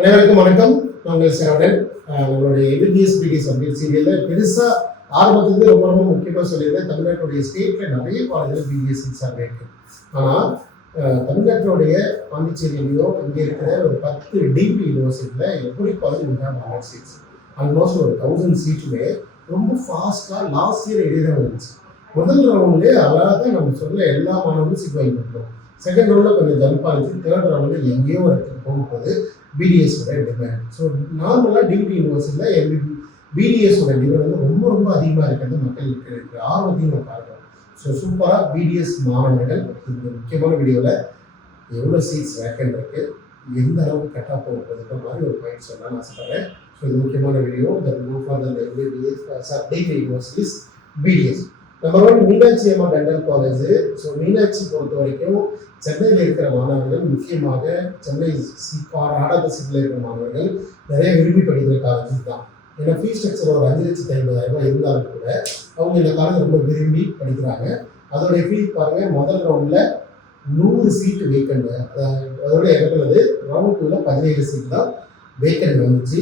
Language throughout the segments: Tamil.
அனைவருக்கும் வணக்கம். நாங்கள் சரவணன். நம்மளுடைய எம்பிபிஎஸ் பிடிஎஸ் அப்படின்னு சீரியலில் பெருசாக ஆரம்பத்துலேருந்து ரொம்ப ரொம்ப முக்கியமாக சொல்லியிருந்தேன். தமிழ்நாட்டுடைய ஸ்டேட்டில் நிறைய காலேஜில் பிடிஎஸ் எக்ஸாம் இருக்கு. ஆனால் தமிழ்நாட்டினுடைய பாண்டிச்சேரியிலையோ இங்கே இருக்கிற ஒரு 10 டிபி யூனிவர்சிட்டியில் எப்படி காலேஜ் ஹண்ட்ரட் சீட்ஸ் ஆல்மோஸ்ட் ஒரு 1000 சீட்டுமே ரொம்ப ஃபாஸ்ட்டாக லாஸ்ட் இயர் எழுத வந்துச்சு. முதல் ரவுண்ட்லேயே அழகாக நம்ம சொல்ல எல்லா மாணவர்களும் சீட் வாங்கி கொடுத்தோம். செகண்ட் ரவுண்டில் கொஞ்சம் ஜம்ப் ஆகிடுச்சு. தேர்ட் ரவுண்டில் எங்கேயோ இடத்துக்கு போகும்போது பிடிஎஸோட டிமாண்ட். ஸோ நார்மலாக டிகிரி யூனிவர்சிட்டியில் பிடிஎஸோட டிமாண்ட் வந்து ரொம்ப ரொம்ப அதிகமாக இருக்கிறது மக்களுக்கு இருக்கிற ஆர்வத்தையும் நம்ம பார்க்குறோம். ஸோ சூப்பராக பிடிஎஸ் மாணவர்கள் இந்த முக்கியமான வீடியோவில் எவ்வளோ சீட்ஸ் வேக்கண்ட் இருக்குது, எந்த அளவுக்கு கட் ஆஃப் போகுதுன்ற மாதிரி ஒரு பாயிண்ட் சொல்லலாம் ஆசைப்படுறேன். ஸோ இது முக்கியமான video. That move for the degree universities BDS. Number 1 Meenakshi Amma dental college. So Meenakshi பொறுத்த வரைக்கும் சென்னையில் இருக்கிற மாணவர்கள், முக்கியமாக சென்னை ஆடபசிட்டில் இருக்கிற மாணவர்கள் நிறைய விரும்பி படிக்கிற காலேஜ் தான். ஏன்னா ஃபீஸ் ஸ்ட்ரக்சர் ஒரு 5,50,000 இருந்தாலும் கூட அவங்க இந்த காலேஜ் ரொம்ப விரும்பி படிக்கிறாங்க. அதோடைய ஃபீஸ் பாருங்கள், முதல் ரவுண்டில் 100 சீட்டு வேக்கண்ட். அதோட இறக்குனது ரவுண்ட் 2ல் 17 சீட்டு தான் வேக்கண்ட் வந்துச்சு.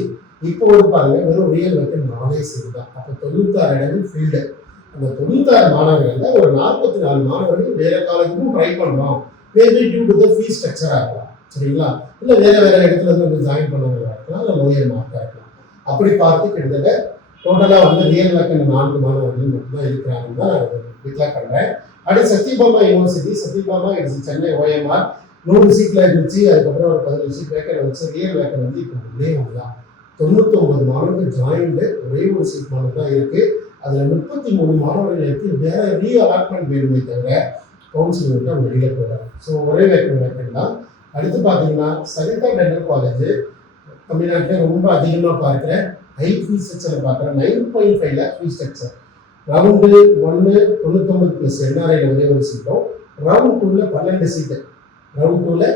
இப்போ ஒரு பாருங்கள், வெறும் ரியல் வேக்கண்ட் 4 சீட்டு தான். அப்போ 96 இடங்கள் ஃபீல்டு. அந்த 96 மாணவர்கள் ஒரு 44 மாணவர்கள் வேற காலேஜுக்கும் ட்ரை பண்ணுறோம். Maybe due to the fees ஸ்ட்ரக்சராக இருக்கலாம், சரிங்களா? இல்லை வேற இடத்துல இருந்து ஜாயின் பண்ணவங்களா இருக்கலாம், இல்லை லோயர் மார்க்காக இருக்கலாம். அப்படி பார்த்து கிட்டத்தட்ட டோட்டலாக வந்து ரியல் வேக்கண்ட் 4 மாணவர்கள் மட்டும்தான் இருக்கிறாங்கன்னு தான் டிக்ளேர் பண்ணுறேன். அடுத்து Sathyabama university. Sathyabama it's Chennai OMR 100 சீட்டில் இருந்துச்சு. அதுக்கப்புறம் ஒரு 15 சீட் வேக்கண்ட் வந்துச்சு. ரியல் வேக்கண்ட் வந்து இப்போ ஒரே ஒன்று தான். 99 மாணவர்கள் ஜாயின்டு, ஒரே ஒரு சீட் மட்டும் தான் இருக்குது. அதில் 33 மாணவர்களுக்கு வேற ரீ அலாட்மெண்ட் வேணுமே தவிர கவுன்சிலிங் விட்டு அவங்க வெளியில் போகிறாங்க. ஸோ ஒரே வேக்கண்ட் தான். அடுத்து பார்த்தீங்கன்னா சரிதா டென்டல் காலேஜ் தமிழ்நாட்டில் ரொம்ப அதிகமாக பார்க்குற ஹை ஃபீஸ் ஸ்ட்ரக்சரை பார்க்குற 9.5 lakh ஃபீஸ் ஸ்ட்ரக்சர். ரவுண்டு 1 99 + NRIயில் ஒரே ஒரு சீட்டும், ரவுண்ட் 2ல் 12 சீட்டு. ரவுண்ட் 2ல்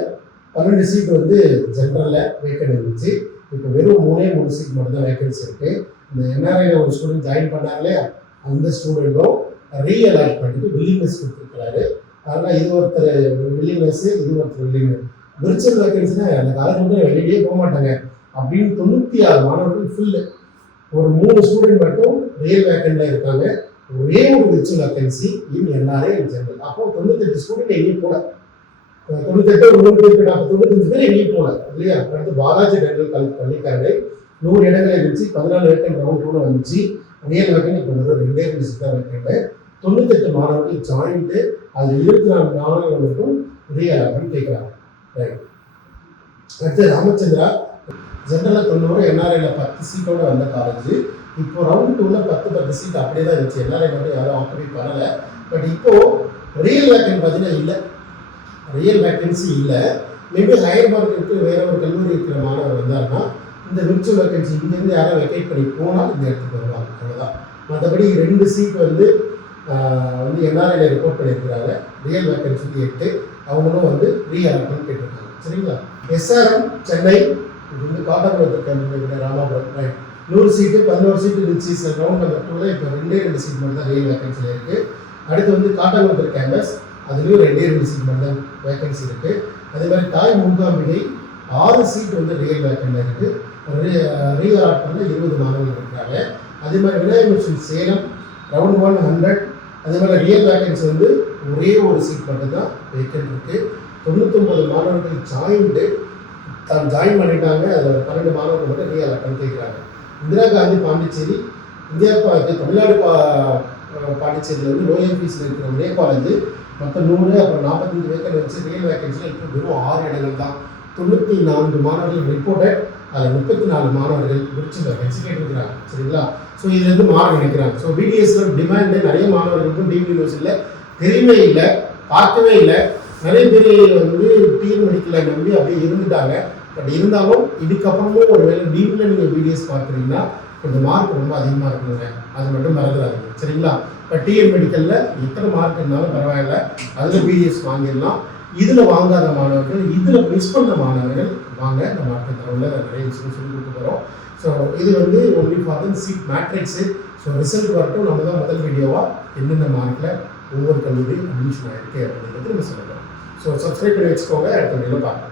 12 சீட் வந்து ஜென்ரலில் வேக்கண்ட் இருந்துச்சு. இப்போ வெறும் 3 சீட் மட்டும் தான் வேக்கன்சி இருக்குது. இந்த NRIயில் ஒரு ஸ்டூடெண்ட் ஜாயின் பண்ணாங்களே, அந்த ஸ்டூடெண்ட்டும் ரீஅலாட்மெண்ட்டுக்கு வில்லிங்னஸ் கொடுத்துருக்கிறாரு. அதனால் இது ஒருத்தர் வில்லிங்னஸ், இது ஒருத்தர் வில்லிங்னஸ். விர்ச்சுவல் வேக்கன்சினா அந்த காலேஜ் வந்து வெளியே போக மாட்டாங்க அப்படின்னு 96 மாணவர்கள் ஃபுல்லு. ஒரு 3 ஸ்டூடெண்ட் மட்டும் ரியல் வேக்கண்டில் இருக்காங்க. ஒரே ஒரு விர்ச்சுவல் வேக்கன்சி இன் NRI ஜென்ரல். அப்போ 98 ஸ்டூடெண்ட் எங்கேயும் போல, 98 95 பேர் எங்கேயும் போல இல்லையா? அடுத்து பாலாஜி டென்டல் காலேஜ் பண்ணிக்காரு. 100 இடங்கள் இருந்துச்சு. 14 வேக்கண்ட் ரவுண்ட் 2ல வந்துச்சு. ரியல் வேக்கண்ட் இப்போ வந்து 2 சீட் தான் வேக்கண்ட். 98 மாணவர்கள் ஜாயின்ட்டு. அது 24 மாணவர்கள் மட்டும் ரீஅலாட்மெண்ட் கேட்குறாங்க. அடுத்து ராமச்சந்திரா ஜென்ரலில் 90, NRIயில் 10 சீட்டோட வந்த காலேஜ். இப்போ ரவுண்ட் 2ல் 10 சீட் அப்படியே தான் இருந்துச்சு. NRI மட்டும் யாரும் ஆக்குபை பண்ணலை. பட் இப்போது ரியல் வேக்கண்ட் பார்த்தீங்கன்னா இல்லை, ரியல் வேக்கன்சி இல்லை. மேபி ஹையர் மார்க் இருக்குது, வேற ஒரு கல்லூரி இருக்கிற மாணவர் வந்தாருன்னா இந்த விர்ச்சுவல் வேக்கன்சி இங்கேருந்து யாரும் வெக்கேட் பண்ணி போனால் இந்த இடத்துக்கு வருவாங்க, அவ்வளோதான். மற்றபடி 2 சீட் வந்து NRIயில் ரிப்போர்ட் பண்ணியிருக்கிறாங்க. ரியல் வேக்கன்சி 8, அவங்களும் வந்து ரீஅலாட்மெண்ட் கேட்டிருக்காங்க, சரிங்களா? SRM சென்னை, இது வந்து காட்டாங்குளத்துக்கு ராமாபுரம் 100 சீட்டு 11 சீட்டு இருந்துச்சு. ரவுண்ட் நம்பர் 2ல் இப்போ 2 சீட் மட்டும் தான் ரியல் வேக்கன்சியில் இருக்குது. அடுத்து வந்து காட்டாங்குளத்து கேம்பஸ், அதுலேயும் 2 சீட் மட்டும் தான் வேக்கன்சி இருக்குது. அதே மாதிரி தாய் மூகாம்பிகை 6 சீட் வந்து ரியல் வேக்கண்டில் இருக்குது. ரீஅலாட்மெண்ட்டில் 20 மாணவர்கள் இருக்கிறாங்க. அதே மாதிரி விநாயகர் மிஷன் சேலம் ரவுண்ட் 1 100. அதே மாதிரி ரியல் வேக்கன்சி வந்து ஒரே ஒரு சீட் மட்டும் தான் வேக்கண்ட் இருக்குது. 99 மாணவர்கள் ஜாயின் பண்ணிட்டாங்க. அதில் 12 மாணவர்கள் மட்டும் ரீஅலாட்மெண்ட் கேட்குறாங்க. இந்திரா காந்தி பாண்டிச்சேரி, தமிழ்நாடு பாண்டிச்சேரியில் வந்து லோயர் ஃபீஸில் இருக்கிற ஒரே காலேஜ். மொத்தம் 100, அப்புறம் 45 வேக்கண்ட் வச்சு ரியல் வேக்கன்சியில் இப்போ வெறும் 6 இடங்கள் தான். 94 மாணவர்கள் ரிப்போர்ட்டட். அதில் 34 மாணவர்கள் விர்ச்சுவல் வேக்கன்சி கேட்டிருக்கிறாங்க, சரிங்களா? ஸோ இதுலேருந்து மாற நினைக்கிறாங்க. ஸோ பிடிஎஸ்ல டிமாண்டு நிறைய மாணவர்களுக்கும் டிகிரி யூனிவர்சிட்டியில் தெரியவே இல்லை, பார்க்கவே இல்லை. நிறைய பேர் வந்து டிஎன் மெடிக்கலில் நம்பி அப்படியே இருந்துட்டாங்க. பட் இருந்தாலும் இதுக்கப்புறமும் ஒரு வேலை டிகிரியில் நீங்கள் பிடிஎஸ் பார்க்குறீங்கன்னா கொஞ்சம் மார்க் ரொம்ப அதிகமாக இருக்கணுங்க, அது மட்டும் மறந்துடாதீங்க, சரிங்களா? இப்போ டிஎன் மெடிக்கலில் எத்தனை மார்க் இருந்தாலும் பரவாயில்ல, அதில் பிடிஎஸ் வாங்கிடலாம். இதில் வாங்காத மாணவர்கள், இதில் மிஸ் பண்ண மாணவர்கள் வாங்க, இந்த மார்க்கெட் தரவில் நிறைய விஷயம் சொல்லி கொடுக்க போகிறோம். ஸோ இது வந்து only for the seat matrix. So result வரட்டும், நம்ம தான் முதல் வீடியோவாக என்னென்ன மார்க்கில் ஒவ்வொரு கல்லூரி அட்மிஷன் ஆகிருக்கு அப்படிங்கிறது நம்ம சொல்லுறோம். ஸோ சப்ஸ்கிரைப் பண்ணி வச்சுக்கோங்க. அடுத்த வீடியோவில் பார்க்கலாம்.